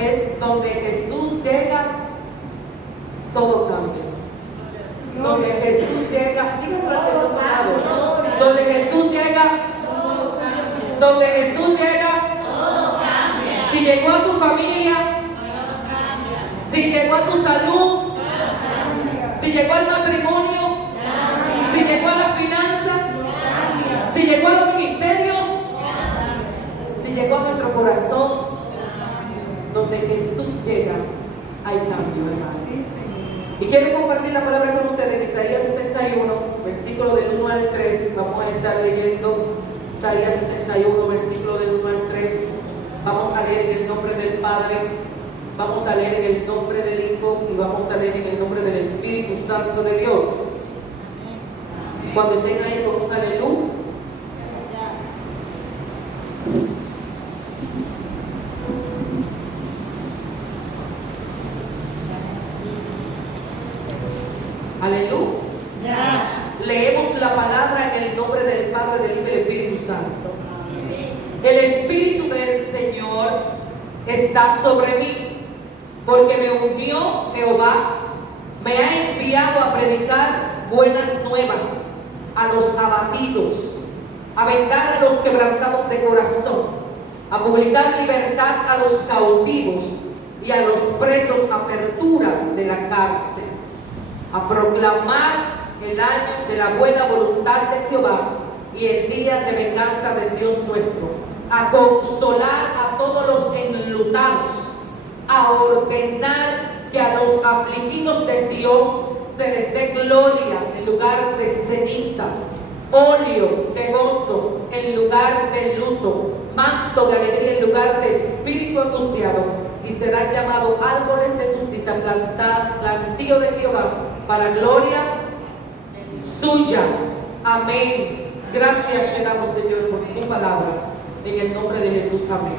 es donde Jesús llega, todo cambia. Donde Jesús llega, dígaselo al que está a su lado. Donde Jesús llega, donde Jesús llega, si llegó a tu familia, si llegó a tu salud, si llegó al matrimonio, si llegó a las finanzas, si llegó a los ministerios, si llegó a nuestro corazón, donde Jesús llega, hay cambio, hermano. Y quiero compartir la palabra con ustedes en Isaías 61, versículo del 1 al 3. Vamos a estar leyendo Isaías 61, versículo del 1 al 3. Vamos a leer en el nombre del Padre, vamos a leer en el nombre del Hijo y vamos a leer en el nombre del Espíritu Santo de Dios. Cuando estén ahí con un aleluya. Aleluya. Leemos la palabra en el nombre del Padre, del Hijo y del Espíritu Santo. El Espíritu del Señor está sobre mí, porque me ungió Jehová, me ha enviado a predicar buenas nuevas a los abatidos, a vendar a los quebrantados de corazón, a publicar libertad a los cautivos y a los presos apertura de la cárcel, a proclamar el año de la buena voluntad de Jehová y el día de venganza de Dios nuestro, a consolar a todos los enlutados, a ordenar que a los afligidos de Sion se les dé gloria en lugar de ceniza, óleo de gozo en lugar de luto, manto de alegría en lugar de espíritu angustiado, y serán llamados árboles de justicia, plantío de Jehová, para gloria suya. Amén. Gracias te damos, Señor, por tu palabra. En el nombre de Jesús, amén.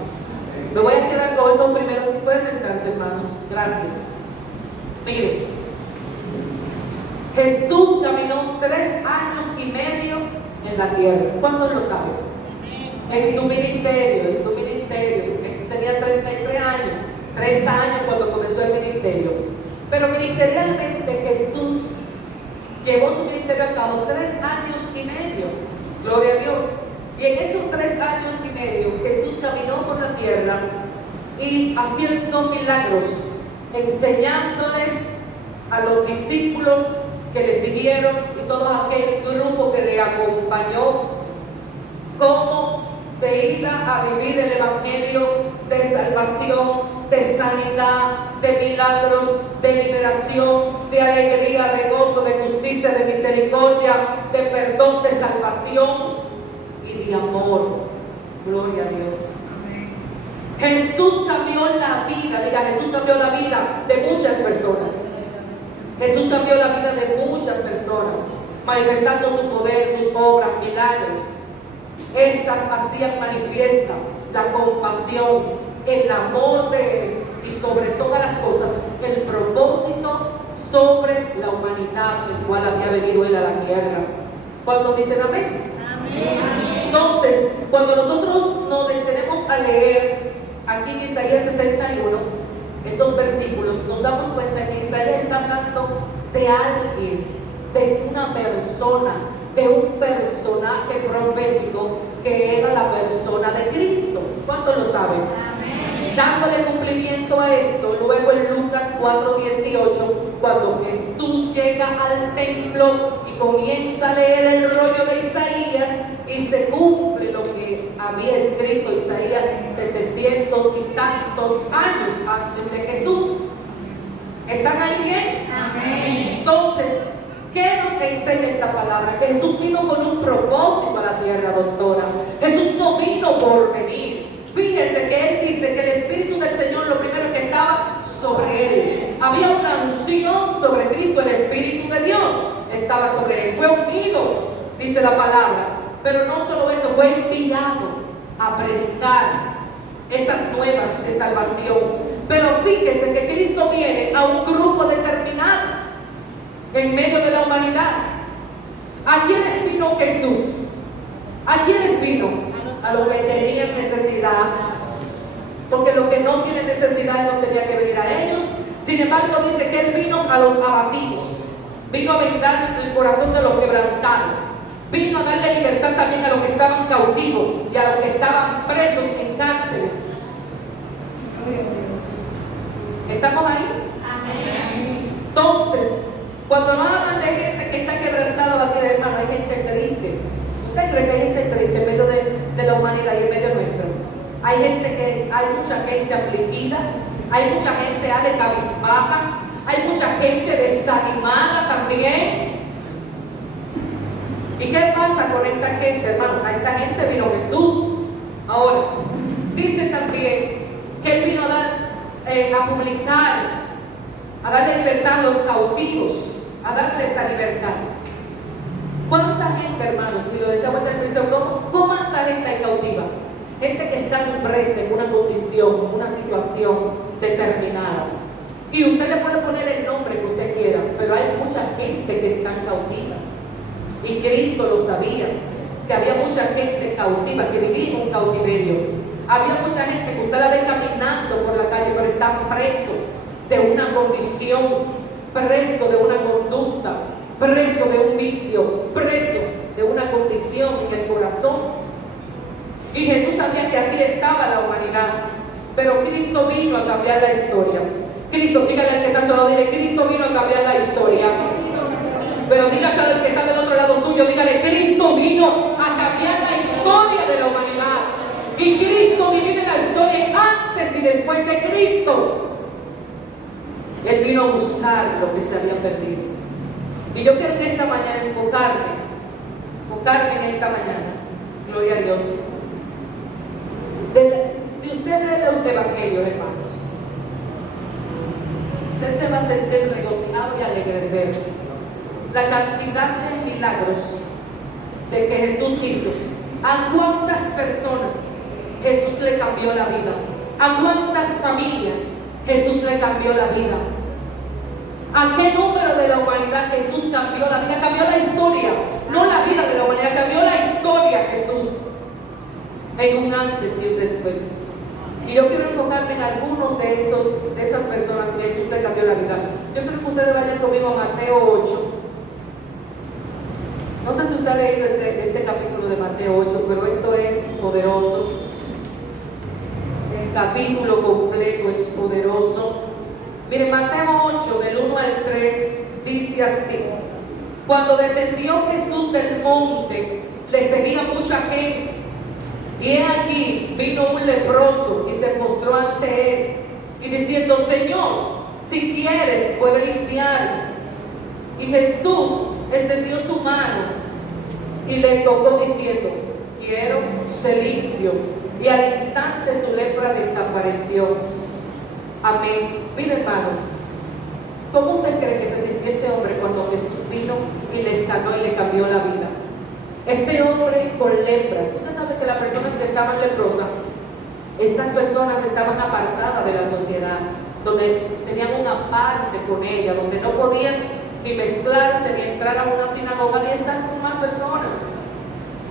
Me voy a quedar con esto primero. Pueden sentarse, hermanos. Gracias. Miren, Jesús caminó 3 años y medio en la tierra. ¿Cuántos lo saben? En su ministerio, tenía 33 años, 30 años cuando comenzó el ministerio. Pero ministerialmente Jesús llevó su ministerio a cabo 3 años y medio. Gloria a Dios. Y en esos 3 años y medio Jesús caminó por la tierra y haciendo milagros, enseñándoles a los discípulos que le siguieron y todo aquel grupo que le acompañó cómo se iba a vivir el evangelio de salvación, de sanidad, de milagros, de liberación, de alegría, de gozo, de justicia, de misericordia, de perdón, de salvación y de amor. Gloria a Dios. Amén. Jesús cambió la vida, diga, Jesús cambió la vida de muchas personas. Jesús cambió la vida de muchas personas, manifestando su poder, sus obras, milagros. Estas hacían manifiesta la compasión, el amor de Él y sobre todas las cosas el propósito sobre la humanidad, el cual había venido Él a la tierra. ¿Cuántos dicen amén? Amén. Entonces, cuando nosotros nos detenemos a leer aquí en Isaías 61, estos versículos, nos damos cuenta que Isaías está hablando de alguien, de una persona, de un personaje profético que era la persona de Cristo. ¿Cuántos lo saben? Amén. Dándole cumplimiento a esto, luego en Lucas 4:18, cuando Jesús llega al templo y comienza a leer el rollo de Isaías y se cumple lo que había escrito Isaías 700 y tantos años antes de Jesús. ¿Están ahí bien? Amén. Entonces, ¿qué nos enseña esta palabra? Que Jesús vino con un propósito a la tierra, doctora. Jesús no vino por venir. Fíjense que Él dice que el Espíritu del Señor, lo primero que estaba sobre Él. Había una unción sobre Cristo, el Espíritu de Dios estaba sobre Él. Fue unido, dice la palabra. Pero no solo eso, fue enviado a predicar esas nuevas de salvación. Pero fíjense que Cristo viene a un grupo determinado en medio de la humanidad. ¿A quiénes vino Jesús? ¿A quiénes vino? A los que tenían necesidad. porque lo que no tiene necesidad no tenía que venir a ellos. Sin embargo, dice que Él vino a los abatidos, vino a vendar el corazón de los quebrantados, vino a darle libertad también a los que estaban cautivos y a los que estaban presos en cárceles. ¿Estamos ahí? Amén. Entonces, cuando nos hablan de gente que está quebrantada, abatida, hermano, hay gente triste. ¿Usted cree que hay gente triste en medio de la humanidad y en medio nuestro? Hay mucha gente afligida, hay mucha gente cabizbaja, hay mucha gente desanimada también. ¿Y qué pasa con esta gente, hermano? A esta gente vino Jesús. Ahora, dice también que Él vino a publicar, a darle libertad a los cautivos, a darles esa libertad. ¿Cuánta gente, hermanos? Y lo decíamos en el Cristo, ¿cuánta gente hay cautiva? Gente que está presa en una condición, una situación determinada. Y usted le puede poner el nombre que usted quiera, pero hay mucha gente que están cautivas. Y Cristo lo sabía, que había mucha gente cautiva, que vivía en un cautiverio. Había mucha gente que usted la ve caminando por la calle, pero están presos de una condición, preso de una conducta, preso de un vicio, preso de una condición en el corazón. Y Jesús sabía que así estaba la humanidad, pero Cristo vino a cambiar la historia. Cristo, dígale al que está a su lado, dile, Cristo vino a cambiar la historia. Pero dígale al que está del otro lado tuyo, dígale, Cristo vino a cambiar la historia de la humanidad. Y Cristo divide la historia antes y después de Cristo. Él vino a buscar lo que se había perdido. Y yo quiero en esta mañana enfocarme en esta mañana. Gloria a Dios. Si usted lee los evangelios, hermanos, usted se va a sentir regocijado y alegre de ver la cantidad de milagros de que Jesús hizo. ¿A cuántas personas Jesús le cambió la vida? ¿A cuántas familias Jesús le cambió la vida? ¿A qué número de la humanidad Jesús cambió la vida? Cambió la historia, no la vida de la humanidad, cambió la historia Jesús en un antes y un después. Y yo quiero enfocarme en algunos de esas personas que Jesús le cambió la vida. Yo quiero que ustedes vayan conmigo a Mateo 8. No sé si usted ha leído este capítulo de Mateo 8, pero esto es poderoso. El capítulo completo es poderoso. Miren, Mateo 8, del 1 al 3, dice así: cuando descendió Jesús del monte, le seguía mucha gente. Y he aquí, vino un leproso y se postró ante él, y diciendo, Señor, si quieres, puede limpiar. Y Jesús extendió su mano y le tocó diciendo, quiero ser limpio. Y al instante su lepra desapareció. Amén. Miren, hermanos, ¿cómo usted cree que se sintió este hombre cuando Jesús vino y le sanó y le cambió la vida? Este hombre con lepras. Usted sabe que las personas que estaban leprosas, estas personas estaban apartadas de la sociedad, donde tenían una parte con ella, donde no podían ni mezclarse, ni entrar a una sinagoga, ni estar con más personas.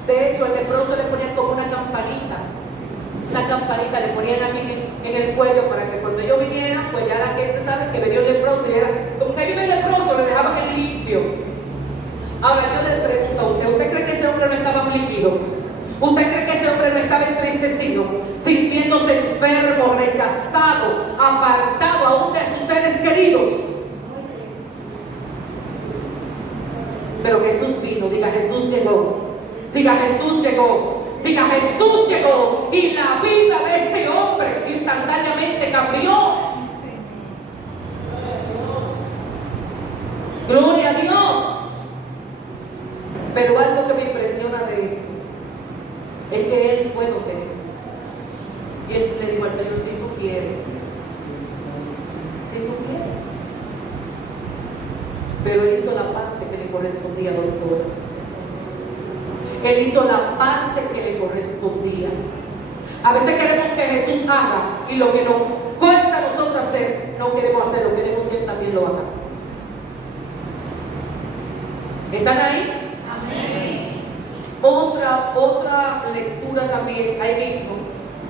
De hecho, al leproso le ponían como una campanita. La campanita le ponían aquí en el cuello para que cuando ellos vinieran, pues ya la gente sabe que venía un leproso y era, como que viene el leproso, le dejaban el limpio. Ahora yo le pregunto a usted, ¿usted cree que ese hombre no estaba afligido? ¿Usted cree que ese hombre no estaba entristecido, sintiéndose enfermo, rechazado, apartado aún de sus seres queridos? Pero Jesús vino, diga Jesús llegó, diga Jesús llegó, diga Jesús llegó, y la vida de este hombre instantáneamente cambió. Gloria a Dios. Pero algo que me impresiona de esto es que él fue donde Jesús. Y él le dijo al Señor, si tú quieres. Si tú quieres. Pero él hizo la parte que le correspondía, doctor. Él hizo la parte que le correspondía. A veces queremos que Jesús haga y lo que nos cuesta a nosotros hacer, no queremos hacerlo, queremos que Él también lo haga. ¿Están ahí? Otra lectura también ahí mismo.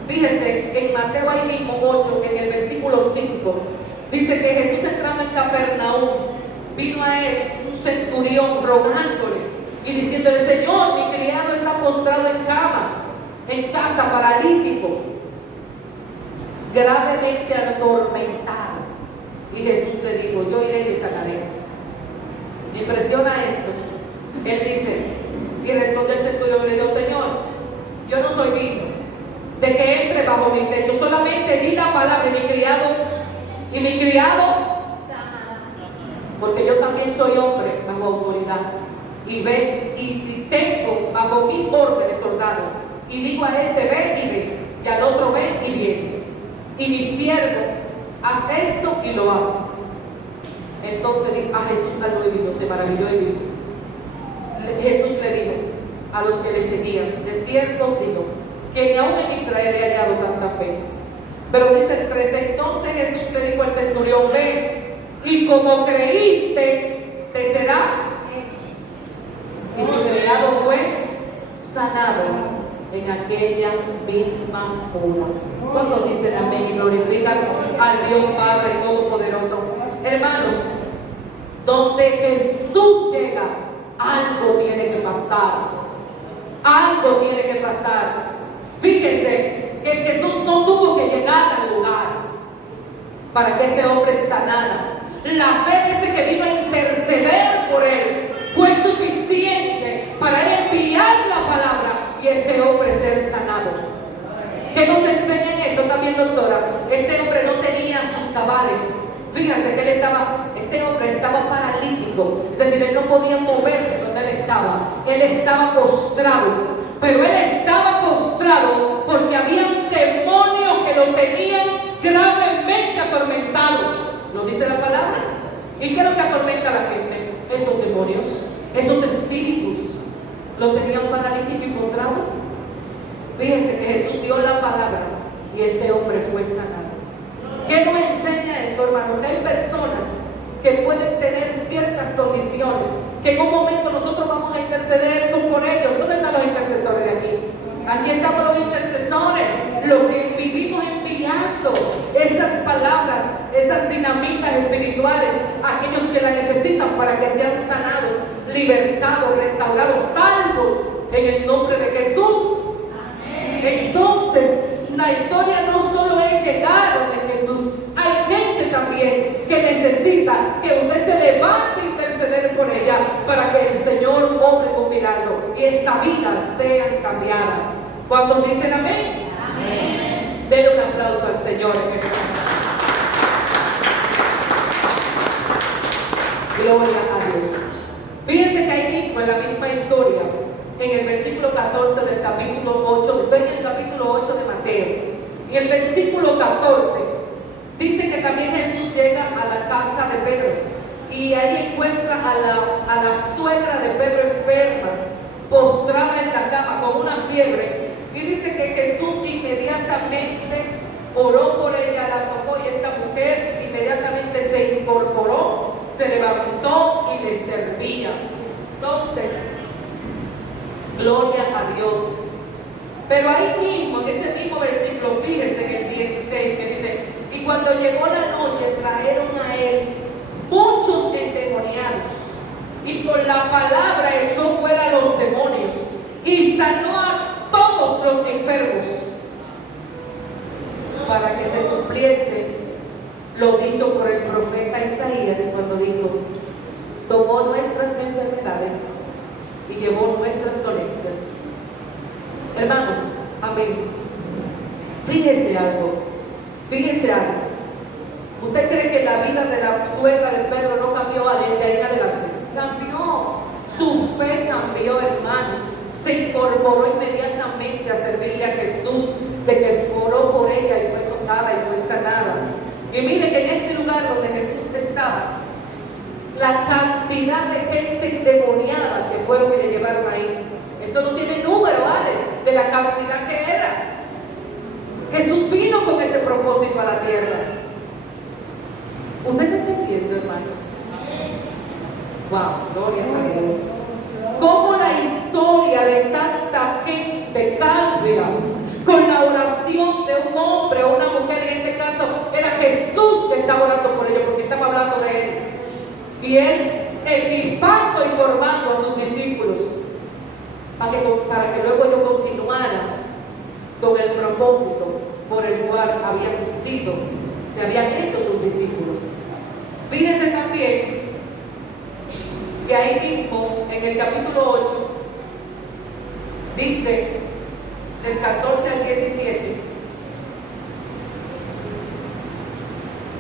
Fíjense en Mateo ahí mismo 8, en el versículo 5, dice que Jesús entrando en Capernaum, vino a él un centurión rogándole y diciéndole: Señor, mi criado está postrado en cama, en casa, paralítico, gravemente atormentado. Y Jesús le dijo: yo iré y le sanaré. Me impresiona esto. Él dice, y responde el centurión y le dijo: Señor, yo no soy digno de que entre bajo mi techo, solamente di la palabra y mi criado, porque yo también soy hombre bajo autoridad, y tengo bajo mis órdenes soldados, y digo a este: ven y ven, y al otro: ven y viene, y mi siervo haz esto y lo hace. Entonces a Jesús al oído se maravilló y dijo, Jesús le dijo a los que le seguían: de cierto os digo que ni aún en Israel he hallado tanta fe. Pero dice el 13: entonces Jesús le dijo al centurión: ven, y como creíste, te será. Y su criado fue sanado en aquella misma hora. Cuando dicen amén y glorifican al Dios Padre Todopoderoso. Hermanos, donde Jesús llega, algo tiene que pasar. Algo tiene que pasar. Fíjese que Jesús no tuvo que llegar al lugar para que este hombre sanara. La fe de ese que vino a interceder por él fue suficiente para él enviar la palabra y este hombre ser sanado. ¿Qué nos enseña esto también, doctora? Este hombre no tenía sus cabales. Fíjense que este hombre estaba paralítico, es decir, él no podía moverse donde él estaba. Él estaba postrado, pero él estaba postrado porque había demonios que lo tenían gravemente atormentado. ¿Lo dice la palabra? ¿Y qué es lo que atormenta a la gente? Esos demonios, esos espíritus, lo tenían paralítico y postrado. Fíjense que Jesús dio la palabra y este hombre fue sanado. ¿Qué nos enseña esto, hermano? Que hay personas que pueden tener ciertas condiciones, que en un momento nosotros vamos a interceder por ellos. ¿Dónde están los intercesores de aquí? Aquí estamos los intercesores, los que vivimos enviando esas palabras, esas dinamitas espirituales a aquellos que la necesitan para que sean sanados, libertados, restaurados, salvos en el nombre de Jesús. Entonces, la historia no solo es llegar donde Jesús, hay gente también que necesita que usted se levante a interceder por ella para que el Señor obre un milagro y esta vida sean cambiadas. ¿Cuántos dicen amén? Amén. Denle un aplauso al Señor. Gloria a Dios. Fíjense que ahí mismo, en la misma historia, en el versículo 14 del capítulo 8, estoy en el capítulo 8 de Mateo, y el versículo 14 dice que también Jesús llega a la casa de Pedro y ahí encuentra a la suegra de Pedro enferma, postrada en la cama con una fiebre, y dice que Jesús inmediatamente oró por ella, la tocó, y esta mujer inmediatamente se incorporó, se levantó y le servía. Entonces, gloria a Dios. Pero ahí mismo, en ese mismo versículo, fíjense en el 16 que dice: y cuando llegó la noche trajeron a él muchos endemoniados, y con la palabra echó fuera los demonios y sanó a todos los enfermos, para que se cumpliese lo dicho por el profeta Isaías cuando dijo: tomó nuestras enfermedades y llevó nuestras dolencias. Hermanos, amén. Fíjese algo. ¿Usted cree que la vida de la suegra de Pedro no cambió de ahí en adelante? Cambió. Su fe cambió, hermanos. Se incorporó inmediatamente a servirle a Jesús, de que oró por ella y fue tocada y fue sanada. Y mire que en este lugar donde Jesús estaba, la cantidad de gente endemoniada que fueron y le llevaron ahí, esto no tiene número, ¿vale? De la cantidad que era. Jesús vino con ese propósito a la tierra. ¿Usted está entendiendo, hermanos? Wow, gloria a Dios. Cómo la historia de tanta gente cambia con la oración de un hombre o Y Él equipando y formando a sus discípulos para que luego ellos continuaran con el propósito por el cual se habían hecho sus discípulos. Fíjense también que ahí mismo, en el capítulo 8, dice, del 14 al 17,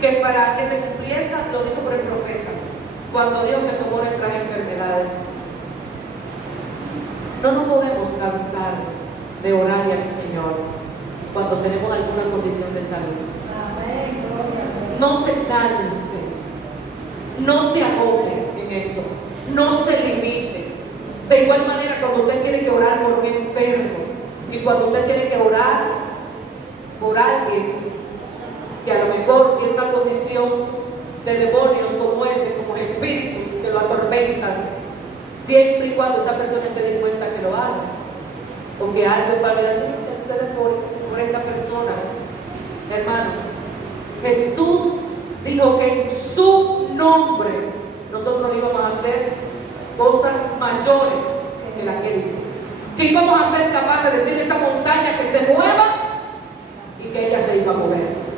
que para que se cumpliese lo dijo por el profeta, cuando dijo que tomó nuestras enfermedades. No nos podemos cansarnos de orarle al Señor cuando tenemos alguna condición de salud. No se canse, no se agobie en eso, no se limite. De igual manera, cuando usted tiene que orar por un enfermo y cuando usted tiene que orar por alguien que a lo mejor tiene una condición de demonios como ese, como espíritus que lo atormentan, siempre y cuando esa persona esté dispuesta a que lo haga, porque algo va a interceder por esta persona. Hermanos, Jesús dijo que en su nombre nosotros íbamos a hacer cosas mayores que las que hizo. Que íbamos a ser capaces de decirle a esa montaña que se mueva y que ella se iba a mover.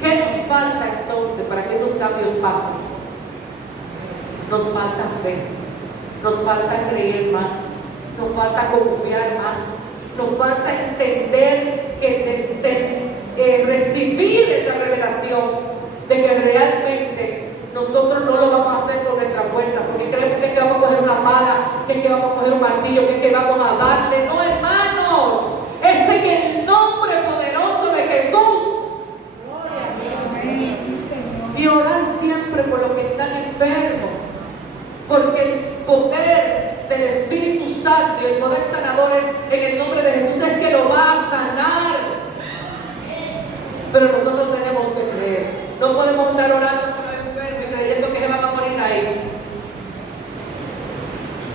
¿Qué nos falta entonces para que esos cambios pasen? Nos falta fe, nos falta creer más, nos falta confiar más, nos falta entender recibir esa revelación de que realmente nosotros no lo vamos a hacer con nuestra fuerza, porque creemos que vamos a coger una pala, que vamos a coger un martillo, que vamos a darle. No, hermanos, es en el nombre poderoso de Jesús. Y orar siempre por los que están enfermos, porque el poder del Espíritu Santo y el poder sanador en el nombre de Jesús es que lo va a sanar. Pero nosotros tenemos que creer. No podemos estar orando por los enfermos y creyendo que se van a morir ahí.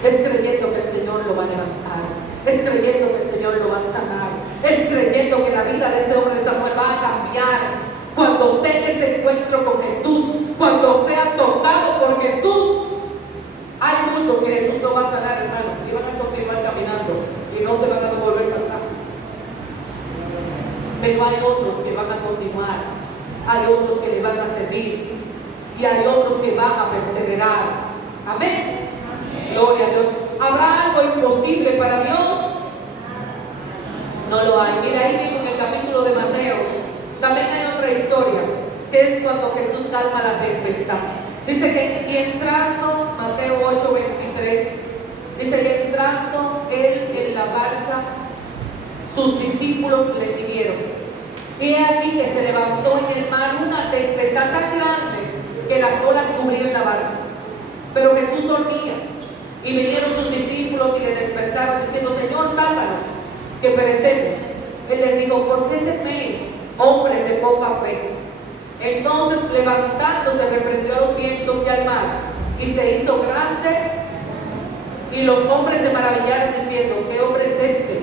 Es creyendo que el Señor lo va a levantar, es creyendo que el Señor lo va a sanar, es creyendo que la vida de ese hombre Samuel va a cambiar. Cuando tenga ese encuentro con Jesús, cuando sea tocado por Jesús, hay muchos que Jesús no va a sanar, hermanos, y van a continuar caminando y no se van a devolver para atrás. Pero hay otros que van a continuar, hay otros que le van a servir y hay otros que van a perseverar. Amén. Gloria a Dios. ¿Habrá algo imposible para Dios? No lo hay. Mira ahí mismo en el capítulo de Mateo, también hay otra historia, que es cuando Jesús calma la tempestad. Dice que y entrando, Mateo 8:23, dice que entrando él en la barca, sus discípulos le siguieron. Y aquí que se levantó en el mar una tempestad tan grande que las olas cubrían la barca. Pero Jesús dormía. Y vinieron sus discípulos y le despertaron diciendo: Señor, sálvanos, que perecemos. Él les dijo: ¿por qué teméis, hombres de poca fe? Entonces, levantándose, reprendió a los vientos y al mar, y se hizo grande. Y los hombres se maravillaron diciendo: ¿qué hombre es este,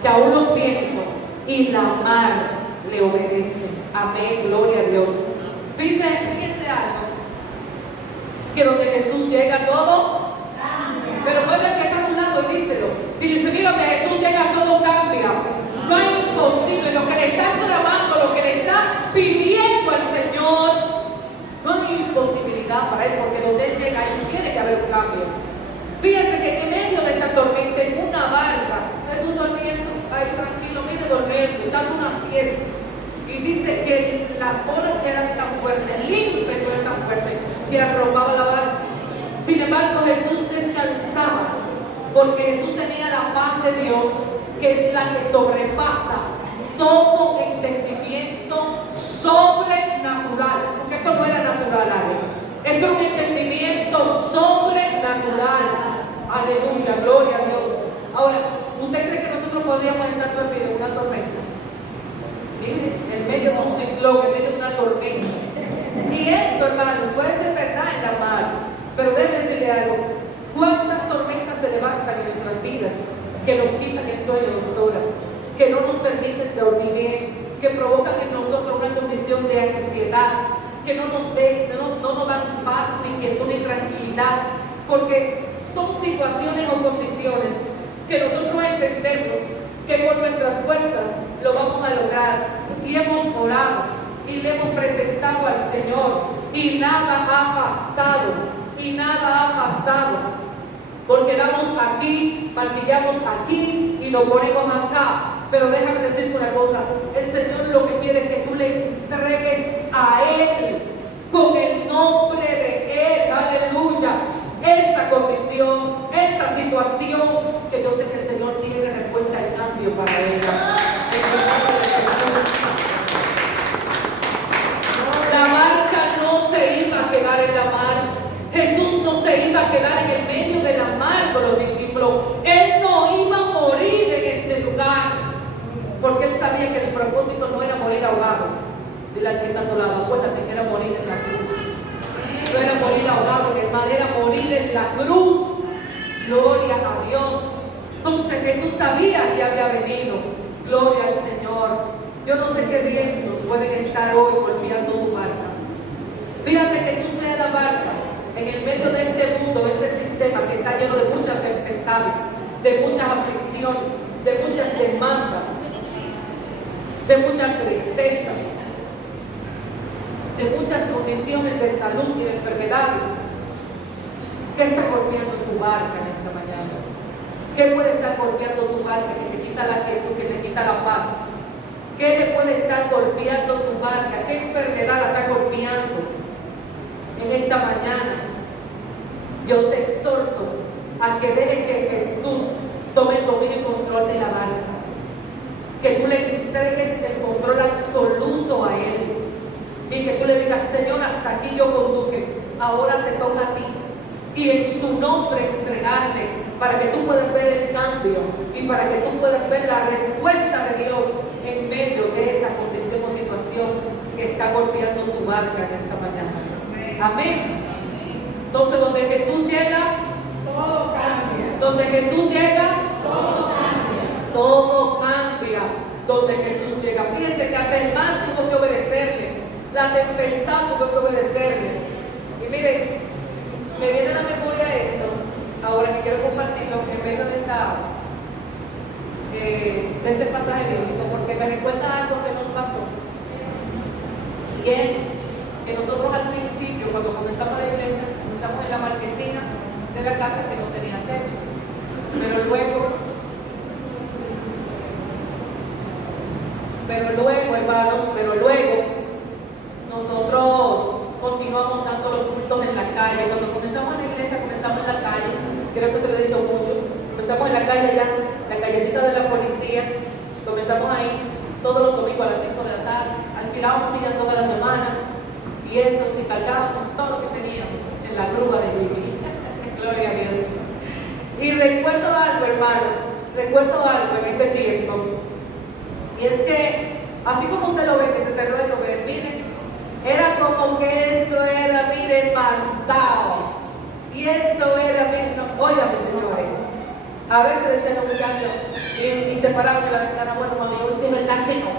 que aún los vientos y la mar le obedecen? Amén, gloria a Dios. Fíjense algo, que donde Jesús llega todo. Pero puede el que está a un lado y díselo. Dice: mira, donde Jesús llega todo cambia. No es imposible. Lo que le está clamando, lo que le está pidiendo al Señor, no hay imposibilidad para él, porque donde él llega ahí tiene que haber un cambio. Fíjense que en medio de esta tormenta, en una barca, Jesús durmiendo ahí tranquilo, viene durmiendo, dando una siesta. Y dice que las olas eran tan fuertes, el ímpetu era tan fuerte, que arropaba la barca. Sin embargo, Jesús descansaba, porque Jesús tenía la paz de Dios, que es la que sobrepasa todo entendimiento sobrenatural. Porque esto no era natural, esto es un entendimiento sobrenatural. Aleluya, gloria a Dios. Ahora, ¿usted cree que nosotros podríamos estar dormidos en una tormenta? Mire, en medio de un ciclón, en medio de una tormenta. Y esto, hermanos, puede ser verdad en la mar. Pero déjeme decirle algo: ¿cuántas tormentas se levantan en nuestras vidas que nos quitan el sueño, doctora? Que no nos permiten dormir bien, que provocan en nosotros una condición de ansiedad, que no nos dan paz, ni quietud, ni tranquilidad, porque son situaciones o condiciones que nosotros entendemos que con nuestras fuerzas lo vamos a lograr, y hemos orado y le hemos presentado al Señor, y nada ha pasado, porque damos aquí, martillamos aquí y lo ponemos acá. Pero déjame decirte una cosa, el Señor lo que quiere es que tú le entregues a Él, con el nombre de Él, aleluya, esa condición, esa situación, que yo sé que el Señor tiene respuesta al cambio para ella. La barca no se iba a quedar en la mar. Jesús no se iba a quedar en el medio de la mar con los discípulos. Él no iba a morir en ese lugar, porque Él sabía que el propósito no era morir ahogado. Dile al que está a tu lado, acuérdate que era morir en la cruz. No era morir ahogado en el mar, era morir en la cruz. Gloria a Dios. Entonces Jesús sabía que había venido. Gloria al Señor. Yo no sé qué vientos pueden estar hoy golpeando tu barca. Fíjate que tú seas la barca en el medio de este mundo, de este sistema que está lleno de muchas tempestades, de muchas aflicciones, de muchas demandas, de mucha tristeza, de muchas condiciones de salud y de enfermedades. ¿Qué está golpeando tu barca en esta mañana? ¿Qué puede estar golpeando tu barca que te quita la quietud, que te quita la paz? ¿Qué le puede estar golpeando tu barca? ¿Qué enfermedad la está golpeando? En esta mañana yo te exhorto a que dejes que Jesús tome el dominio y control de la barca, que tú le entregues el control absoluto a Él, y que tú le digas: Señor, hasta aquí yo conduje, ahora te toca a ti, y en su nombre entregarle, para que tú puedas ver el cambio y para que tú puedas ver la respuesta de Dios en medio de esa condición o situación que está golpeando tu barca en esta mañana. Amén. Entonces, donde Jesús llega, todo cambia. Donde Jesús llega, todo cambia. Todo cambia donde Jesús llega. Fíjense que hasta el mar tuvo que obedecerle, la tempestad tuvo que obedecerle. Y miren, me viene a la memoria esto, ahora que quiero compartirlo en medio de este pasaje bíblico, porque me recuerda algo que nos pasó. Y es que nosotros al principio, cuando comenzamos la iglesia, comenzamos en la marquesina de la casa que no tenía techo. Pero luego, nosotros continuamos dando los cultos en la calle. Cuando comenzamos la iglesia, comenzamos en la calle, creo que se lo he dicho a muchos, comenzamos en la calle allá, la callecita de la policía, comenzamos ahí todos los domingos a las 5 de la tarde, alquilábamos sillas toda la semana, y eso, y cargábamos todo lo que teníamos en la grúa de Vivi. Gloria a Dios. Y recuerdo algo, hermanos, en este tiempo, y es que, así como usted lo ve, que se cerró de llover, miren, era como que eso era, miren, mandado. Y eso era, miren, no, óigame, señores. A veces decían los muchachos, y se paraban en la ventana: bueno, mami, hoy sí es verdad que no.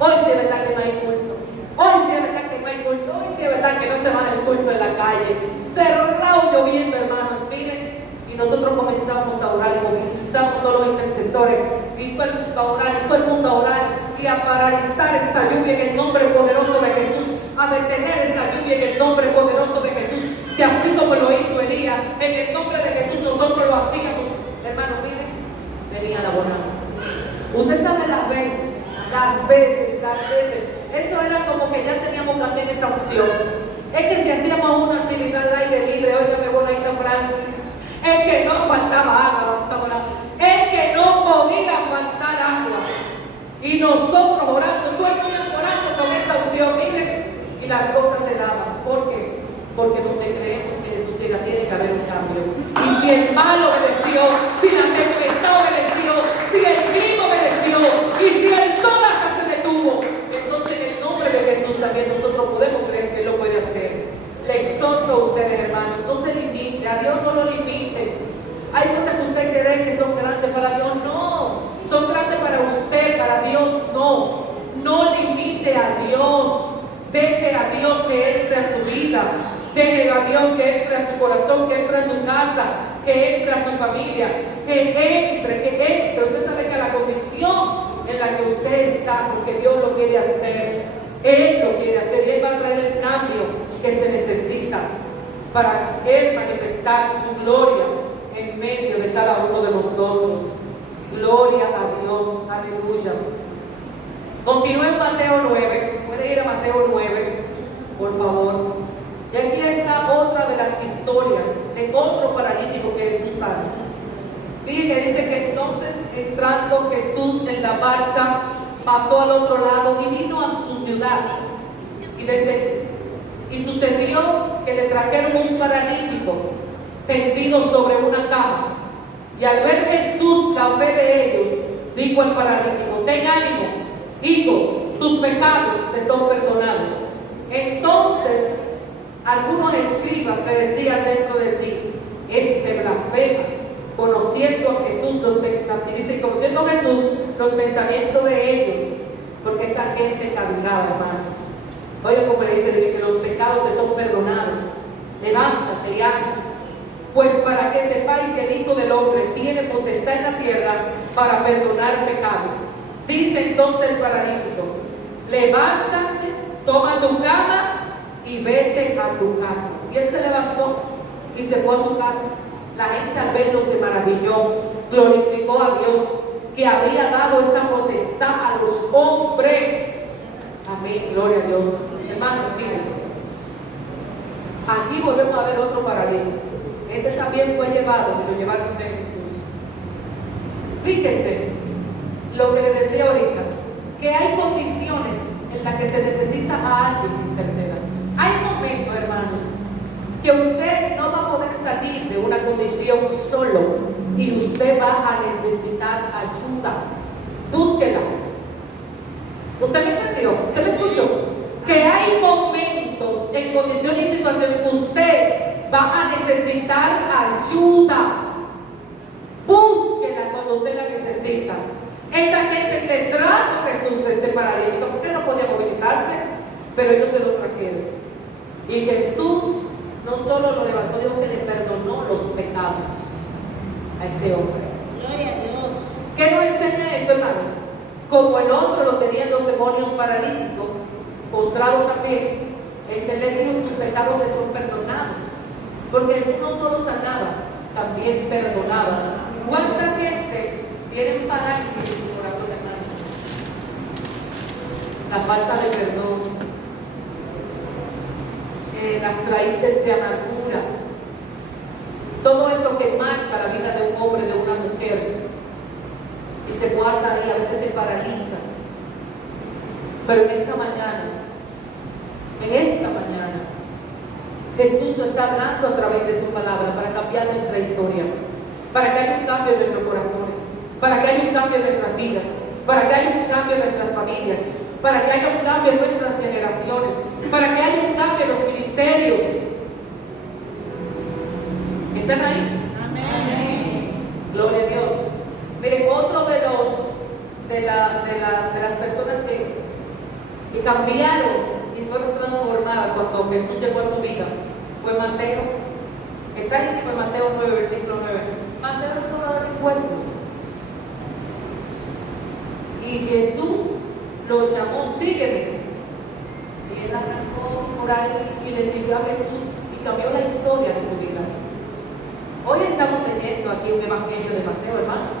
Hoy sí es verdad que no hay culto. Hoy sí es verdad que no hay culto. Hoy sí es verdad que no se va del culto en la calle. Cerrado lloviendo, hermanos, miren. Y nosotros comenzamos a orar y movilizamos todos los intercesores. Y todo el mundo a orar, y todo el mundo a orar. Y a paralizar esa lluvia en el nombre poderoso de Jesús. A detener esa lluvia en el nombre poderoso de Jesús. Que así como lo hizo Elías, en el nombre de Jesús nosotros lo hacíamos. Hermano, miren, venía la bonanza. Usted sabe las veces. Eso era como que ya teníamos también esa opción. Es que si hacíamos una actividad al aire libre, óigame, bonita Francis, es que no faltaba agua, doctora. Es que no podía faltar agua. Y nosotros orando, todo el mundo orando con esa opción, miren, y las cosas se daban. ¿Por qué? Porque donde creemos que Jesús llega tiene que haber un cambio. Y si el mal obedeció, si la tempestad obedeció, si el clima obedeció, y si el sol hasta se detuvo, entonces en el nombre de Jesús también nosotros podemos creer que Él lo puede hacer. Le exhorto a ustedes, hermanos, no se limite, a Dios no lo limite. Hay cosas que usted cree que son grandes para Dios, no. Son grandes para usted, para Dios no. No limite a Dios. Deje a Dios que Él Deje a Dios que entre a su corazón, que entre a su casa, que entre a su familia, que entre. Usted sabe que la condición en la que usted está, porque Dios lo quiere hacer, Él lo quiere hacer, y Él va a traer el cambio que se necesita para Él manifestar su gloria en medio de cada uno de nosotros. Gloria a Dios, aleluya. Continúa en Mateo 9, puede ir a Mateo 9, por favor. Y aquí está otra de las historias de otro paralítico que es un padre. Fíjense que dice que entonces, entrando Jesús en la barca, pasó al otro lado y vino a su ciudad. Y sucedió que le trajeron un paralítico tendido sobre una cama. Y al ver Jesús la fe de ellos, dijo al paralítico: ten ánimo, hijo, tus pecados te son perdonados. Entonces algunos escribas le decían dentro de sí: este blasfema, conociendo a Jesús los pensamientos de ellos, porque esta gente caminaba, hermanos. Oye, como le dice, que los pecados te son perdonados. Levántate y anda, pues para que sepáis que el Hijo del Hombre tiene potestad en la tierra para perdonar pecados. Dice entonces el paralítico: levántate, toma tu cama y vete a tu casa. Y él se levantó y se fue a su casa. La gente al verlo se maravilló, glorificó a Dios, que había dado esa potestad a los hombres. Amén, gloria a Dios. Hermanos, miren, aquí volvemos a ver otro paralítico. Este también fue llevado, y lo llevaron de Jesús. Fíjese lo que le decía ahorita, que hay condiciones en las que se necesita a alguien que interceda. Hay momentos, hermanos, que usted no va a poder salir de una condición solo y usted va a necesitar ayuda. Búsquela. ¿Usted me entendió? ¿Usted me escuchó? Que hay momentos, en condiciones y situaciones que usted va a necesitar ayuda. Búsquela cuando usted la necesita. Esta gente te trajo a Jesús de este paralítico porque no podía movilizarse, pero ellos se lo trajeron. Y Jesús no solo lo levantó, dijo que le perdonó los pecados a este hombre. Gloria a Dios. ¿Qué nos enseña esto, hermano? Como el otro lo tenían los demonios paralíticos, postrado también, le dijo: tus pecados te son perdonados. Porque Jesús no solo sanaba, también perdonaba. ¿Cuánta gente tiene parálisis en su corazón, hermano? La falta de perdón, las raíces de amargura, todo esto que marca la vida de un hombre, de una mujer, y se guarda ahí, a veces te paraliza. Pero en esta mañana, Jesús nos está hablando a través de su palabra para cambiar nuestra historia, para que haya un cambio en nuestros corazones, para que haya un cambio en nuestras vidas, para que haya un cambio en nuestras familias, para que haya un cambio en nuestras generaciones, para que haya un cambio en los ministerios. ¿Están ahí? Amén. Gloria a Dios. Miren, otro de las personas que cambiaron y fueron transformadas cuando Jesús llegó a su vida fue Mateo. Está en Mateo 9, versículo 9. Mateo no cobraba impuestos. Y Jesús lo llamó: sígueme. Y él arrancó por ahí y le siguió a Jesús y cambió la historia de su vida. Hoy estamos leyendo aquí un evangelio de Mateo, hermanos.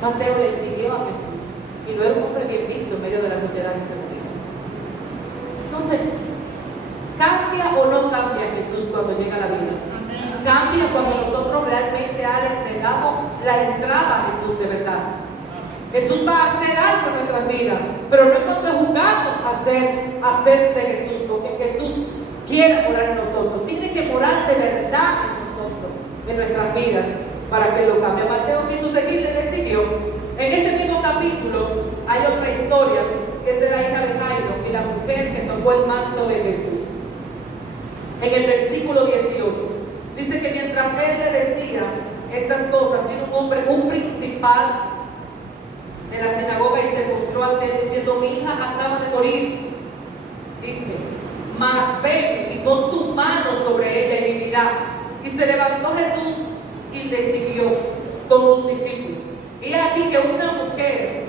Mateo le siguió a Jesús y no era un hombre bien visto en medio de la sociedad que se movía. Entonces, ¿cambia o no cambia Jesús cuando llega a la vida? Amén. Cambia cuando nosotros realmente le damos la entrada a Jesús de verdad. Jesús va a hacer algo en nuestras vidas, pero no es cuando jugamos a hacer de Jesús, porque Jesús quiere morar en nosotros, tiene que morar de verdad en nosotros, en nuestras vidas, para que lo cambie. Mateo quiso seguirle, le siguió. En ese mismo capítulo hay otra historia que es de la hija de Jairo y la mujer que tocó el manto de Jesús. En el versículo 18 dice que mientras él le decía estas cosas, vino un hombre, un principal de la sinagoga, y se postró ante él diciendo: mi hija acaba de morir. Dice: Mas ven y pon tu mano sobre ella y vivirá. Y se levantó Jesús y le siguió con sus discípulos. Y aquí que una mujer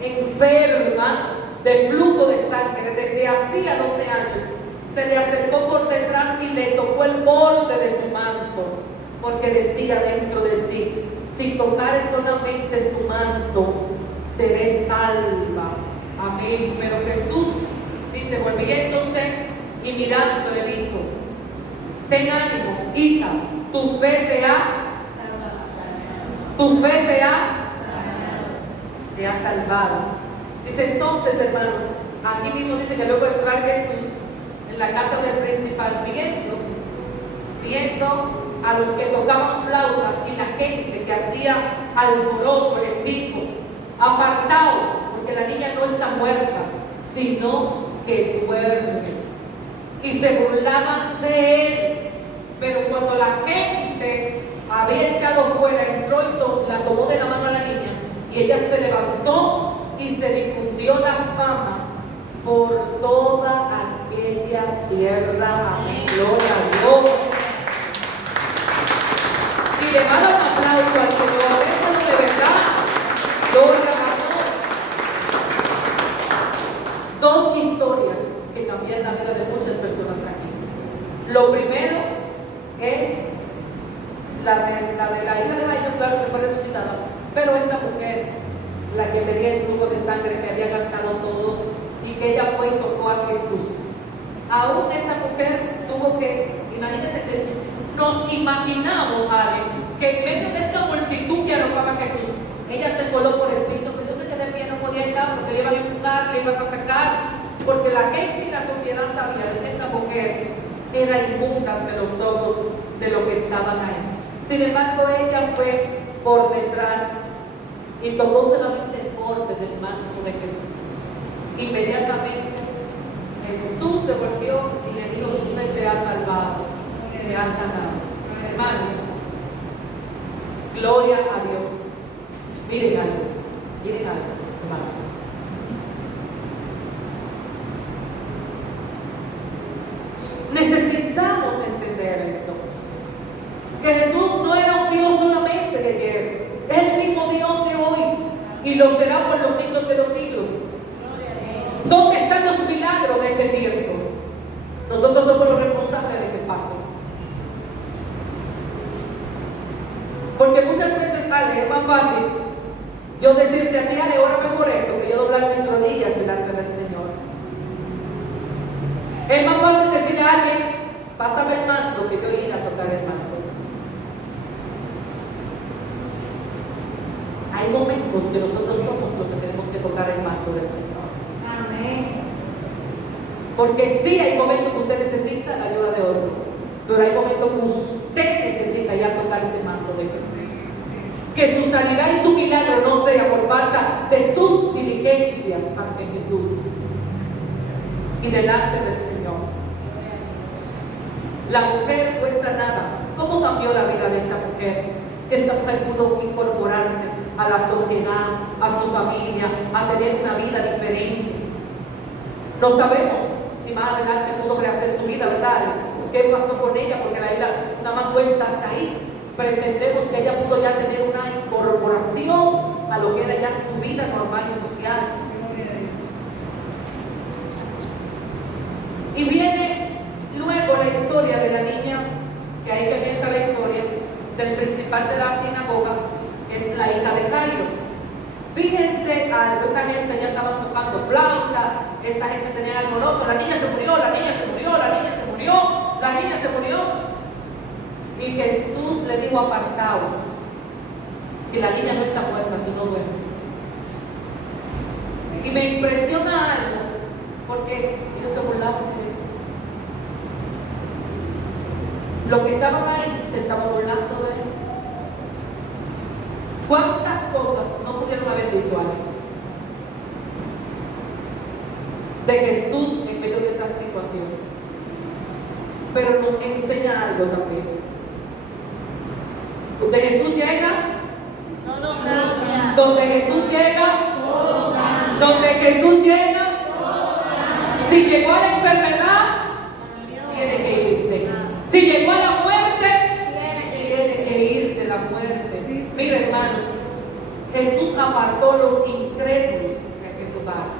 enferma de flujo de sangre desde hacía 12 años se le acercó por detrás y le tocó el borde de su manto, porque decía dentro de sí: si tocare solamente su manto, seré salva. Amén. Pero Jesús dice, volviéndose y mirando, le dijo: ten ánimo, hija, tu fe te ha salvado. Dice entonces, hermanos, aquí mismo dice que luego de entrar Jesús en la casa del principal, viendo a los que tocaban flautas y la gente que hacía alboroto, les dijo: apartaos, porque la niña no está muerta, sino que duerme. Y se burlaban de él. Pero cuando la gente había echado fuera, entró y la tomó de la mano a la niña, y ella se levantó y se difundió la fama por toda aquella tierra. Amén. Gloria a Dios. Y le van un aplauso al Señor. Eso es de verdad. Gloria a Dios. Dos historias que cambian la vida de muchas personas aquí. Lo primero es la de la hija de Jairo, claro que fue resucitada, pero esta mujer, la que tenía el flujo de sangre, que había gastado todo, y que ella fue y tocó a Jesús. Aún esta mujer tuvo que, imagínense que nos imaginamos, ¿vale?, que en medio de esta multitud que arropaba a Jesús, ella se coló por el piso, pero yo sé que de pie no podía estar porque le iban a empujar, le iban a sacar, porque la gente y la sociedad sabía que esta mujer era inmunda ante los ojos de los que estaban ahí. Sin embargo, ella fue por detrás y tocó solamente el borde del manto de Jesús. Inmediatamente Jesús se volvió y le dijo: usted te ha salvado, te ha sanado. Hermanos, gloria a Dios. Miren algo, hermanos. Necesitamos entender esto, que Jesús no era un Dios solamente de ayer, es el mismo Dios de hoy y lo será por los siglos de los siglos. ¿Dónde están los milagros de este tiempo? Nosotros somos los responsables de que pase. Porque muchas veces, Ale, es más fácil yo decirte a ti: Ale, órame por esto, que yo doblar mis rodillas delante del Señor. Es más fácil decirle a alguien: pásame el manto, que yo ir a tocar el manto. Hay momentos que nosotros somos los que tenemos que tocar el manto del Señor. Amén. Porque sí hay momentos que usted necesita la ayuda de otro, pero hay momentos que usted necesita ya tocar ese manto de Jesús. Que su sanidad y su milagro no sea por falta de sus diligencias ante Jesús y delante del Señor. La mujer fue sanada. ¿Cómo cambió la vida de esta mujer? Esta mujer pudo incorporarse a la sociedad, a su familia, a tener una vida diferente. No sabemos si más adelante pudo rehacer su vida, ¿verdad? ¿Qué pasó con ella? Porque la isla nada más cuenta hasta ahí. Pero entendemos que ella pudo ya tener una incorporación a lo que era ya su vida normal y social. Y viene luego la historia de la niña, que ahí comienza la historia del principal de la sinagoga, que es la hija de Jairo. Fíjense, esta gente ya estaba tocando flauta, esta gente tenía alboroto: la niña se murió, la niña se murió, la niña se murió, la niña se murió. Y Jesús le dijo: apartaos, que la niña no está muerta, sino duerme. Y me impresiona algo, porque ellos se burlaban de Jesús. Los que estaban ahí se estaban burlando de él. ¿Cuántas cosas no pudieron haber dicho a él de Jesús en medio de esa situación? Pero nos enseña algo también. Donde Jesús llega, Todo cambia. donde Jesús llega, Todo cambia. donde Jesús llega, Todo cambia. si llegó a la enfermedad, Jesús apartó los incrédulos de aquel lugar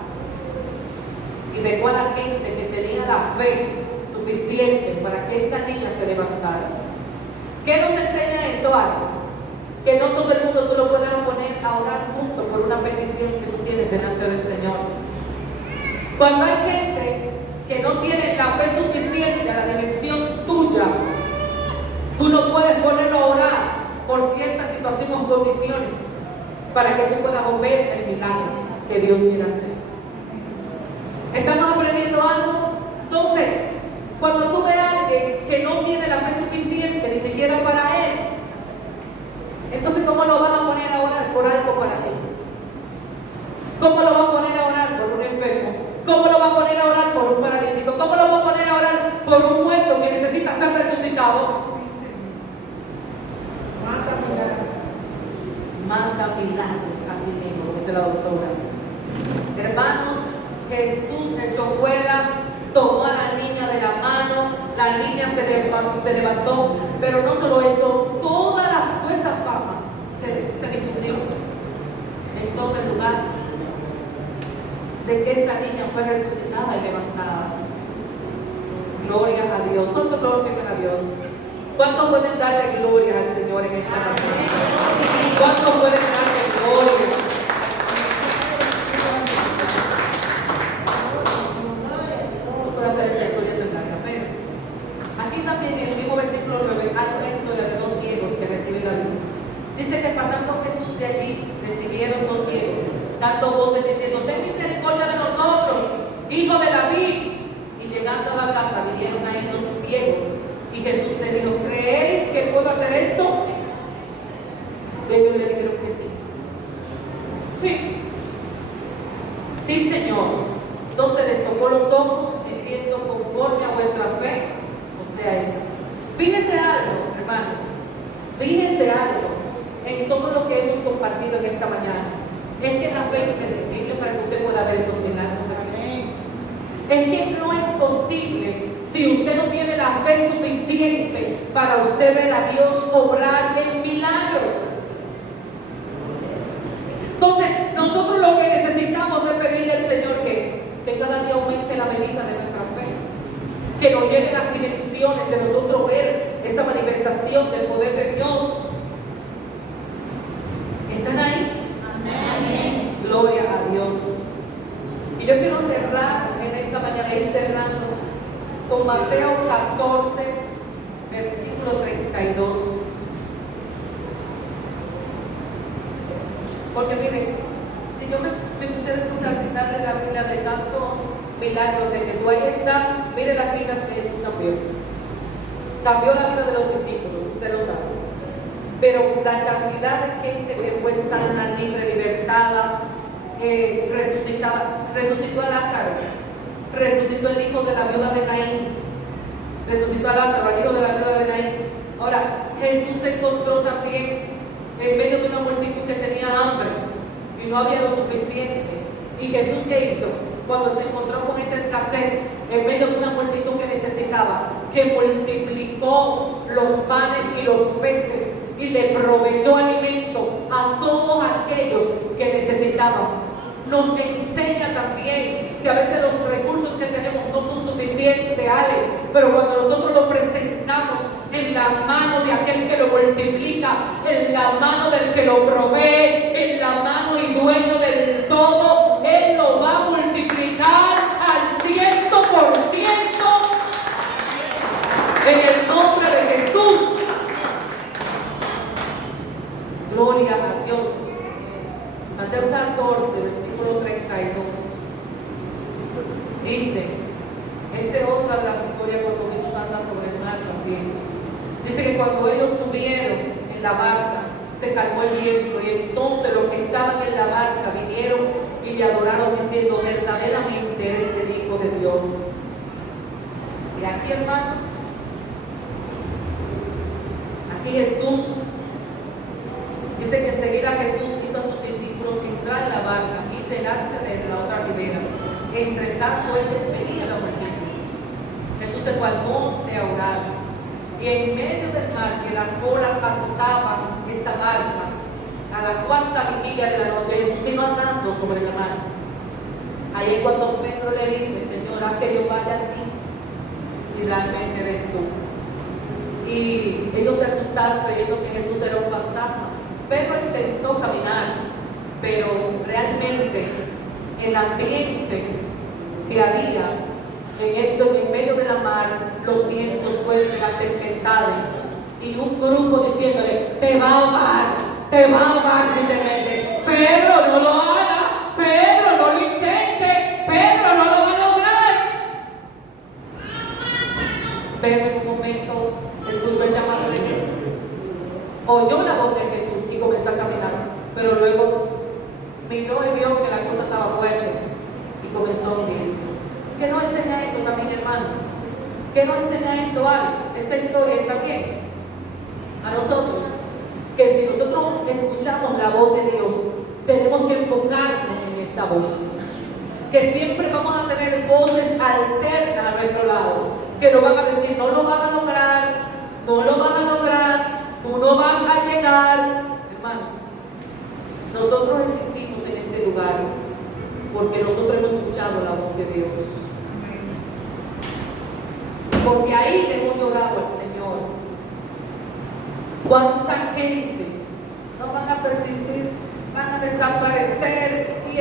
y dejó a la gente que tenía la fe suficiente para que esta niña se levantara. ¿Qué nos enseña esto, algo? Que no todo el mundo tú lo puedes poner a orar juntos por una petición que tú tienes delante del Señor. Cuando hay gente que no tiene la fe suficiente a la dimensión tuya, tú no puedes ponerlo a orar por cierta situación o condiciones para que tú puedas ver el milagro que Dios quiere hacer. ¿Estamos aprendiendo algo? Entonces, cuando tú ves a alguien que no tiene la fe suficiente ni siquiera para él, entonces ¿cómo lo vas a poner a orar por algo para él? ¿Cómo lo vas a poner a orar por un enfermo? ¿Cómo lo vas a poner a orar por un paralítico? ¿Cómo lo vas a poner a orar por un muerto que necesita ser resucitado? Manda milagros, así mismo, dice la doctora. Hermanos, Jesús echó fuera, tomó a la niña de la mano, la niña se levantó, pero no solo eso, toda esa fama se difundió en todo el lugar de que esta niña fue resucitada y levantada. Gloria a Dios. ¿Cuánto glorifican a Dios? ¿Cuántos pueden darle gloria al Señor en esta mañana? ¿Cuántos pueden darle gloria? No puedo hacer esta historia tan larga, pero aquí también en el mismo versículo 9 hay una historia de dos ciegos que recibieron la vista. Dice que pasando Jesús de allí, le siguieron dos ciegos, dando voces diciendo: ten misericordia de nosotros, hijo de David. Y llegando a la casa vinieron a ellos ciegos. Y Jesús le dijo: ¿creéis que puedo hacer esto? Ellos le dijeron que sí. Sí. Sí, Señor. Entonces les tocó los ojos, diciendo: conforme a vuestra fe, os sea hecha. Fíjense algo, hermanos. Fíjense algo en todo lo que hemos compartido en esta mañana. Es que la fe es imprescindible para que usted pueda ver esos milagros de Dios. Es que no es posible si usted no tiene la fe suficiente para usted ver a Dios obrar en milagros. Entonces, nosotros lo que necesitamos es pedirle al Señor que cada día aumente la medida de nuestra fe, que nos lleve las dimensiones de nosotros ver esta manifestación del poder de Dios. ¿Están ahí? Amén. Gloria a Dios. Y yo quiero cerrar en esta mañana, ir cerrando con Mateo 14, versículo 32. Porque miren, si yo me puse a citarle la Biblia de tantos milagros de Jesús, ahí está, miren las vidas que Jesús cambió. Cambió la vida de los discípulos, usted lo sabe. Pero la cantidad de gente que fue sana, libre, libertada, resucitada, resucitó a Lázaro, resucitó el hijo de la viuda de Naín, resucitó a Lázaro, el hijo de la viuda de Naín. Ahora, Jesús se encontró también en medio de una multitud que tenía hambre y no había lo suficiente. ¿Y Jesús qué hizo? Cuando se encontró con esa escasez, en medio de una multitud que necesitaba, que multiplicó los panes y los peces y le proveyó alimento a todos aquellos que necesitaban. Nos enseña también que a veces los recursos que tenemos no son suficientes, Ale, pero cuando nosotros lo presentamos en la mano de aquel que lo multiplica, en la mano del que lo provee, en la mano y dueño del todo, Él lo va a multiplicar al 100%. En el nombre de Jesús. Gloria a Dios. Mateo 14, versículo 32. Dice, esta es otra de las historias cuando Jesús anda sobre el mar también. Dice que cuando ellos subieron en la barca, se calmó el viento, y entonces los que estaban en la barca vinieron y le adoraron diciendo: verdaderamente eres el Hijo de Dios. Y aquí, hermanos, aquí Jesús dice que enseguida Jesús hizo a sus discípulos entrar en la barca y delante de la otra ribera. Entre tanto, él despedía a la multitud. Jesús se fue al monte a orar. Y en medio del mar, que las olas azotaban esta barca, a la cuarta vigilia de la noche, Jesús vino andando sobre la mar. Ahí es cuando Pedro le dice, Señor, haz que yo vaya a ti, y realmente eres tú. Y ellos se asustaron creyendo que Jesús era un fantasma. Pedro intentó caminar, pero realmente el ambiente que había en medio de la mar, los vientos fuertes, las tempestades, y un grupo diciéndole, te va a ahogar si te metes. Pedro, no lo haga, Pedro, no lo intente, Pedro, no lo va a lograr. Pero en un momento escuchó el llamado de Jesús, oyó la voz de Jesús y comenzó a caminar, pero luego miró y vio que la cosa estaba fuerte y comenzó a hundirse. ¿Qué nos enseña esto también, hermanos? ¿Qué nos enseña esto, Ale? Esta historia también a nosotros, que si nosotros escuchamos la voz de Dios, tenemos que enfocarnos en esa voz, que siempre vamos a tener voces alternas a nuestro lado, que nos van a decir, no lo vas a lograr, no lo vas a lograr, tú no vas a llegar. Hermanos, nosotros existimos en este lugar porque nosotros hemos escuchado la voz de Dios, porque ahí le hemos llorado al Señor. ¿Cuánta gente no van a persistir, van a desaparecer? Y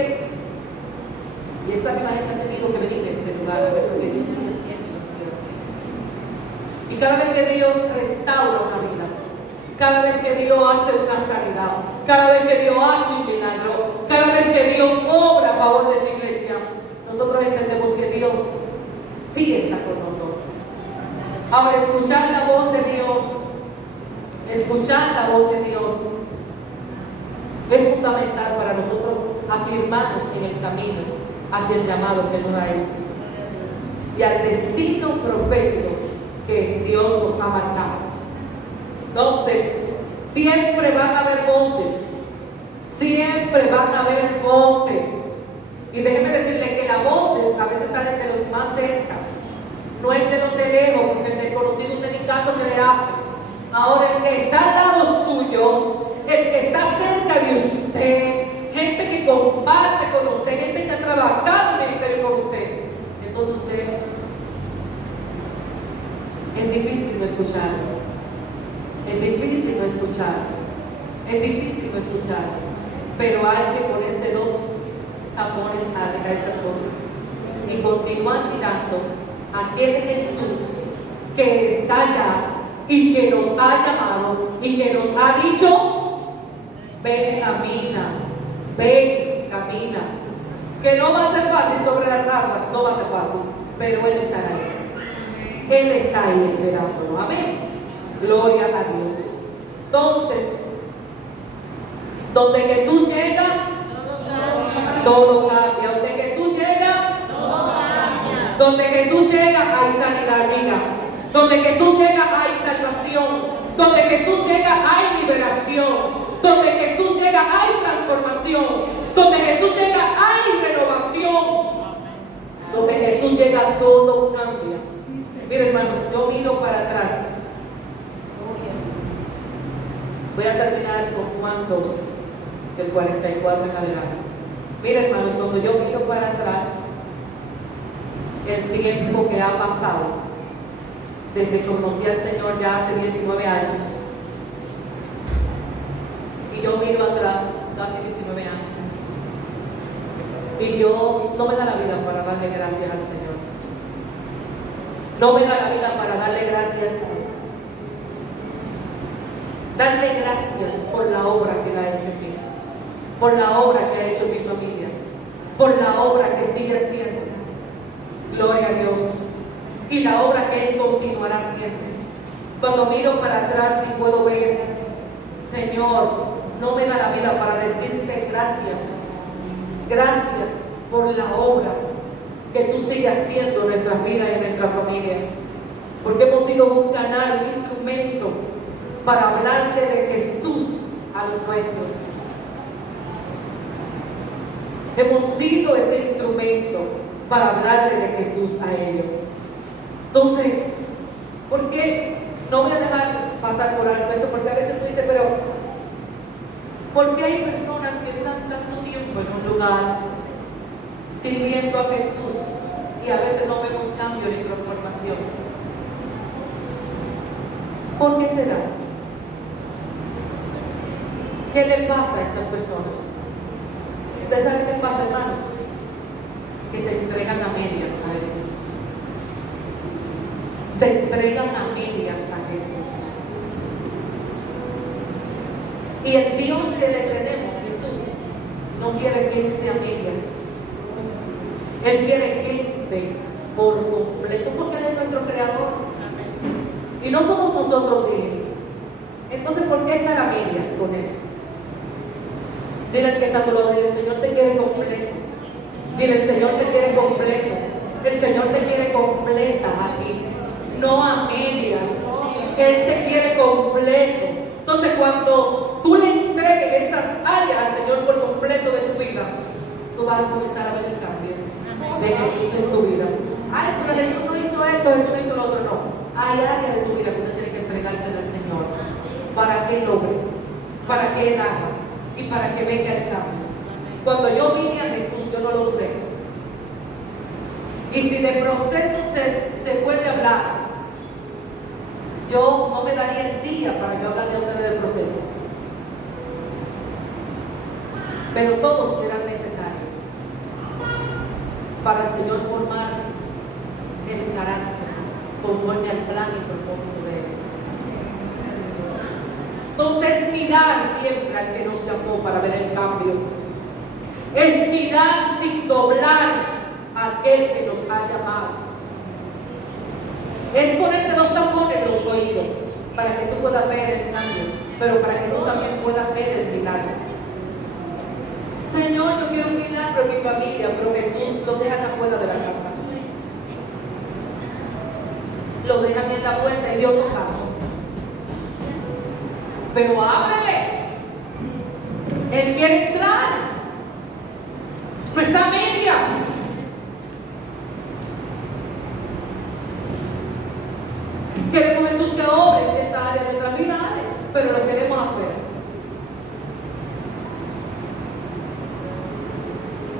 esa misma gente ha tenido que venir a este lugar, porque Dios sigue haciendo y sigue haciendo. Y cada vez que Dios restaura una vida, cada vez que Dios hace una sanidad, cada vez que Dios hace un milagro, cada vez que Dios obra a favor de esta iglesia, nosotros entendemos que Dios sí está con nosotros. Ahora, escuchar la voz de Dios, escuchar la voz de Dios es fundamental para nosotros afirmarnos en el camino hacia el llamado que nos ha hecho y al destino profético que Dios nos ha marcado. Entonces, siempre van a haber voces, siempre van a haber voces. Y déjeme decirle que las voces a veces salen de los más cerca, no es de los de lejos, porque el desconocido no tiene caso que le hace. Ahora, el que está al lado suyo, el que está cerca de usted, gente que comparte con usted, gente que ha trabajado en el ministerio con usted, entonces usted es difícil no escucharlo. Es difícil no escuchar, es difícil no escuchar, pero hay que ponerse dos tapones a esas cosas y continuar mirando a aquel Jesús que está allá y que nos ha llamado y que nos ha dicho, ven, camina, que no va a ser fácil sobre las aguas, no va a ser fácil, pero Él estará ahí, Él está ahí esperándonos, amén. Gloria a Dios. Entonces, donde Jesús llega, todo cambia. Donde Jesús llega, todo cambia. Donde Jesús llega, hay sanidad, diga. Donde Jesús llega, hay salvación. Donde Jesús llega, hay liberación. Donde Jesús llega, hay transformación. Donde Jesús llega, hay renovación. Donde Jesús llega, todo cambia. Miren, hermanos, yo miro para atrás. Voy a terminar con Juan 2, del 44 en adelante. Miren, hermanos, cuando yo miro para atrás, el tiempo que ha pasado, desde que conocí al Señor ya hace 19 años, y yo miro atrás, casi 19 años, y yo no me da la vida para darle gracias al Señor. No me da la vida para darle gracias a Él. Darle gracias por la obra que Él ha hecho en mí, por la obra que ha hecho en mi familia, por la obra que sigue haciendo. Gloria a Dios. Y la obra que Él continuará haciendo. Cuando miro para atrás y puedo ver, Señor, no me da la vida para decirte gracias. Gracias por la obra que tú sigues haciendo en nuestras vidas y en nuestra familia. Porque hemos sido un canal, un instrumento para hablarle de Jesús a los nuestros. Hemos sido ese instrumento para hablarle de Jesús a ellos. Entonces, ¿por qué? No voy a dejar pasar por alto esto, porque a veces tú dices, pero Porque hay personas que duran tanto tiempo en un lugar sirviendo a Jesús y a veces no vemos cambio ni transformación. ¿Por qué será? ¿Qué le pasa a estas personas? ¿Ustedes saben qué pasa, hermanos? Que se entregan a medias a Jesús. Se entregan a medias a Jesús. Y el Dios que le tenemos, Jesús, no quiere gente a medias. Él quiere gente por completo, porque Él es nuestro creador. Y no somos nosotros de Él. Entonces, ¿por qué estar a medias con Él? Dile al que está a tu lado, dile, el Señor te quiere completo. Dile, el Señor te quiere completo. El Señor te quiere completa a ti, no a medias. Él te quiere completo. Entonces, cuando tú le entregues esas áreas al Señor por completo de tu vida, tú vas a comenzar a ver el cambio de Jesús en tu vida. Ay, pero Jesús no hizo esto, Jesús no hizo lo otro, no. Hay áreas de su vida que usted tiene que entregarse al Señor para que Él logre, para que Él haga y para que venga el cambio. Cuando yo vine a Jesús, yo no lo dudé. Y si de proceso se puede hablar, yo no me daría el día para yo hablar de ustedes del proceso. Pero todos eran necesarios para el Señor formar el carácter conforme al plan y propósito de Él. Entonces, mirar siempre al que nos llamó para ver el cambio. Es mirar sin doblar a aquel que nos ha llamado. Es ponerte dos tapones en los oídos para que tú puedas ver el cambio, pero para que tú también puedas ver el milagro. Señor, yo quiero un milagro en mi familia, pero Jesús lo dejan afuera de la casa. Lo dejan en la puerta y Dios lo tocamos. Pero ábrele. Él quiere entrar. No está a medias. Queremos Jesús que obre en esta área de nuestra vida, pero lo queremos hacer.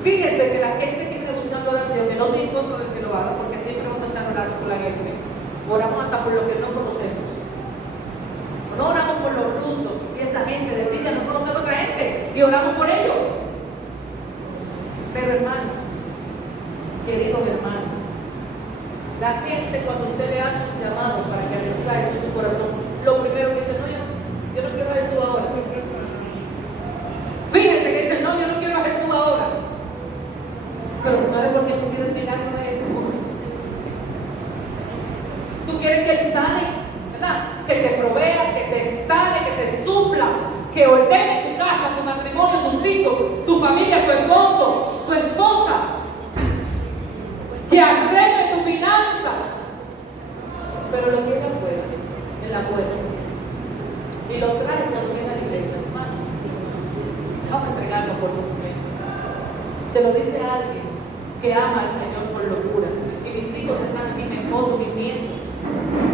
Fíjense que la gente que viene buscando oración, que no te encuentro del que lo haga, porque siempre vamos a estar orando por la gente. Oramos hasta por lo que no conocemos. No oramos por los rusos y esa gente decide, no conocemos a esa gente y oramos por ellos. Pero hermanos, queridos hermanos, la gente cuando usted le hace un llamado para que reciba Jesús en su corazón, lo primero que dice, no, yo no quiero a Jesús ahora. Fíjense que dice, no, yo no quiero a Jesús ahora. Pero tú sabes por qué tú quieres milagro de Jesús. Tú quieres que Él sane, ¿verdad? Que te provea, que te sane, que te supla, que ordene tu casa, tu matrimonio, tus hijos, tu familia, tu esposo, tu esposa, que arregle tus finanzas. Pero lo tiene afuera, en la puerta, y lo trae cuando viene a la iglesia. Vamos a entregarlo por completo. Se lo dice a alguien que ama al Señor por locura. Y mis hijos están aquí, mi esposo, mis nietos,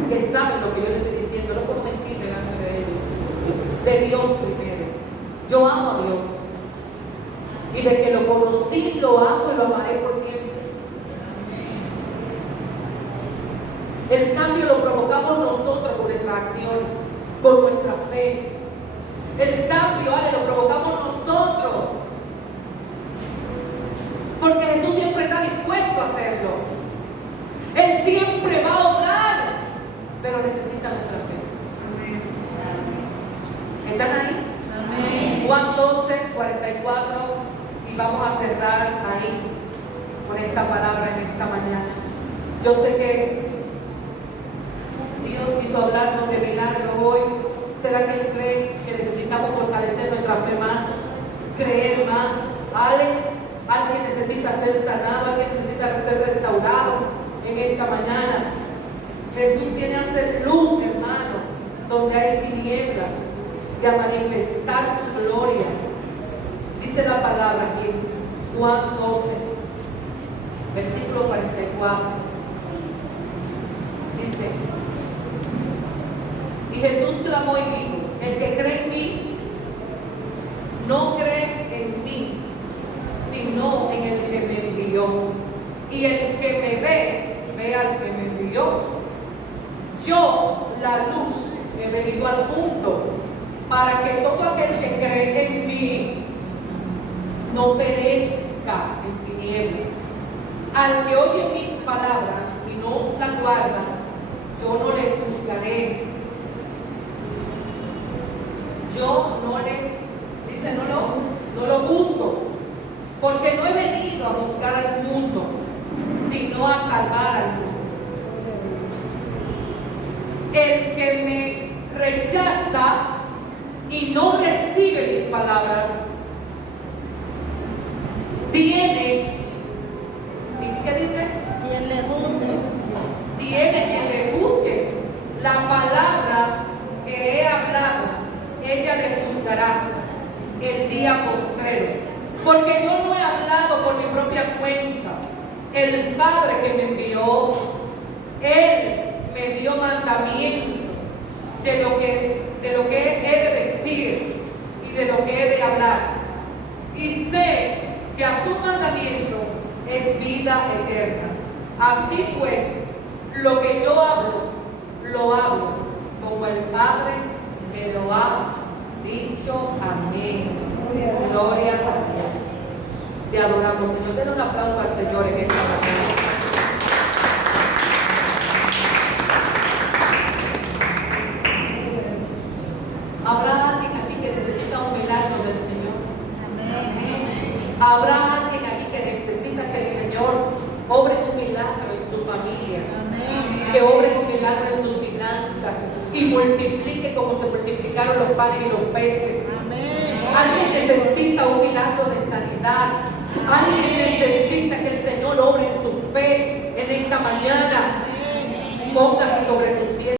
que saben lo que yo les estoy diciendo. No puedo mentir delante de ellos. De Dios primero. Yo amo a Dios. Y de que lo conocí, lo amo y lo amaré por siempre. El cambio lo provocamos nosotros con nuestras acciones, con nuestra fe. El cambio, lo provocamos nosotros. Porque Jesús siempre está dispuesto a hacerlo. Él siempre va a obrar, pero necesita nuestra fe. ¿Están ahí? Amén. Juan 12, 44, y vamos a cerrar ahí con esta palabra en esta mañana. Yo sé que Dios quiso hablarnos de milagro hoy. ¿Será que Él cree que necesitamos fortalecer nuestra fe más? Creer más. Alguien necesita ser sanado, alguien necesita ser restaurado en esta mañana. Jesús viene a hacer luz, hermano, donde hay tinieblas, y a manifestar su gloria. Dice la palabra aquí, Juan 12, versículo 44. Dice, y Jesús clamó y dijo, el que cree en mí, no cree en mí, sino en el que me envió. Y el que me ve al que me envió. Yo, la luz, he venido al mundo para que todo aquel que cree en mí no perezca en tinieblas. Al que oye mis palabras y no las guarda, yo no le juzgaré. Yo no le, dice, no lo busco, porque no he venido a buscar al mundo, sino a salvar al mundo. El que me rechaza y no recibe mis palabras, tiene, ¿qué dice? Quien le busque. Tiene quien le busque. La palabra que he hablado, ella le juzgará el día postrero. Porque yo no he hablado por mi propia cuenta. El Padre que me envió, Él me dio mandamiento de lo que he de decir y de lo que he de hablar. Y sé que a su mandamiento es vida eterna. Así pues, lo que yo hablo, lo hablo como el Padre me lo ha dicho. Amén. Gloria a Dios. Te adoramos, Señor. Den un aplauso al Señor en esta mañana. ¿Habrá alguien aquí que necesita un milagro del Señor? Amén. ¿Habrá alguien aquí que necesita que el Señor obre un milagro en su familia? Amén. Que obre un milagro en sus finanzas y multiplique como se multiplicaron los panes y los peces. Amén. Alguien necesita un milagro de sanidad. Alguien necesita que el Señor obre en su fe en esta mañana. Amén. Póngase